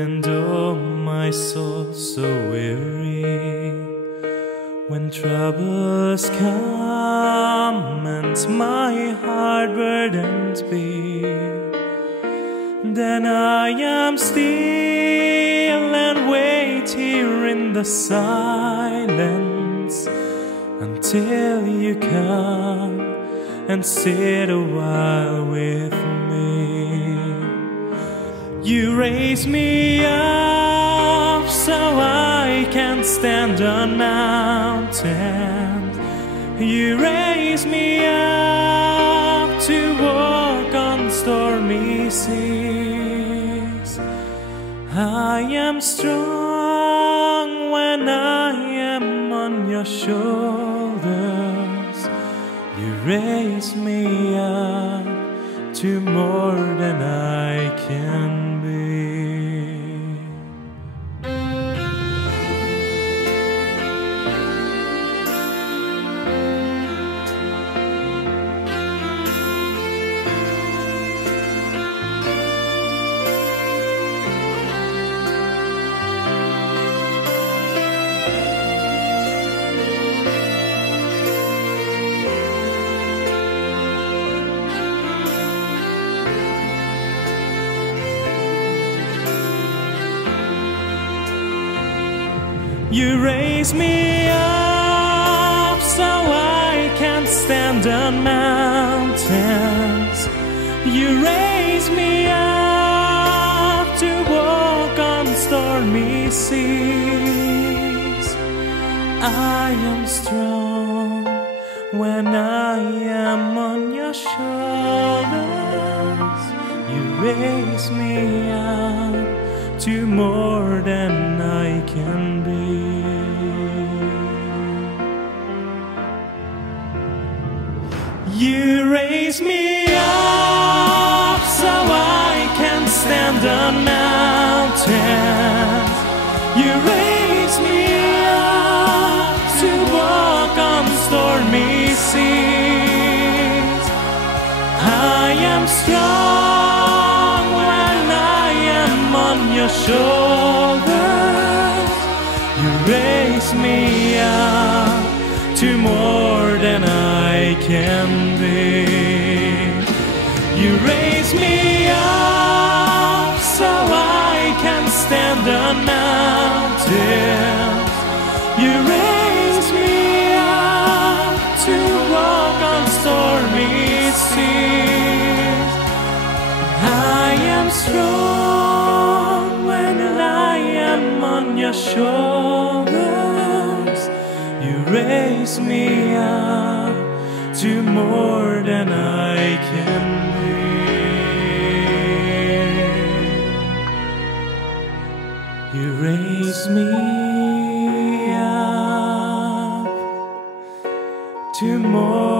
And oh, my soul so weary, when troubles come and my heart burdened be, then I am still and wait here in the silence until you come and sit a while with me. You raise me up so I can stand on mountains. You raise me up to walk on stormy seas. I am strong when I am on your shoulders. You raise me up to more than I can be. You raise me up so I can stand on mountains. You raise me up to walk on stormy seas. I am strong when I am on your shoulders. You raise me up to more than I can be. You raise me up so I can stand on mountains. You raise me up to walk on stormy seas. I am strong when I am on your shoulders. You raise me up to more than I can be. You raise me up so I can stand on mountains. You raise me up to walk on stormy seas. I am strong when I am on your shoulders. You raise me up to more than I can be. You raise me up to more